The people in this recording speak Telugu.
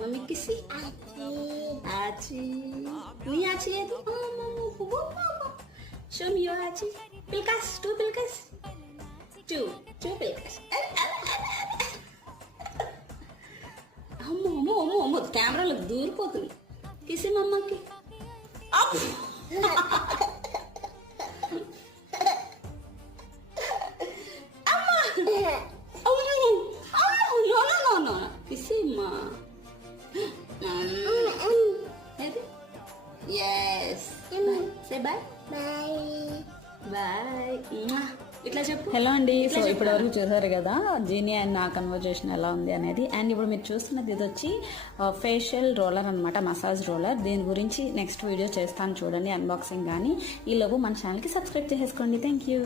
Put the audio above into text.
मम्मी किसी आची नी आची है तो show me your Aachi pilkas two pilkas అమ్మో అమ్మో అమ్మో కెమెరాలకు దూరిపోతుంది కిసి మమ్మకి కిసి మా yes say bye bye ఇట్లా చెప్పు. హలో అండి, సో ఇప్పటి వరకు చూసారు కదా జీనీ అండ్ నా కన్వర్జేషన్ ఎలా ఉంది అనేది. అండ్ ఇప్పుడు మీరు చూస్తున్నది ఇది వచ్చి ఫేషియల్ రోలర్ అనమాట, మసాజ్ రోలర్. దీని గురించి నెక్స్ట్ వీడియో చేస్తాను చూడండి, అన్బాక్సింగ్. కానీ ఈలోపు మన ఛానల్కి సబ్స్క్రైబ్ చేసుకోండి. Thank you.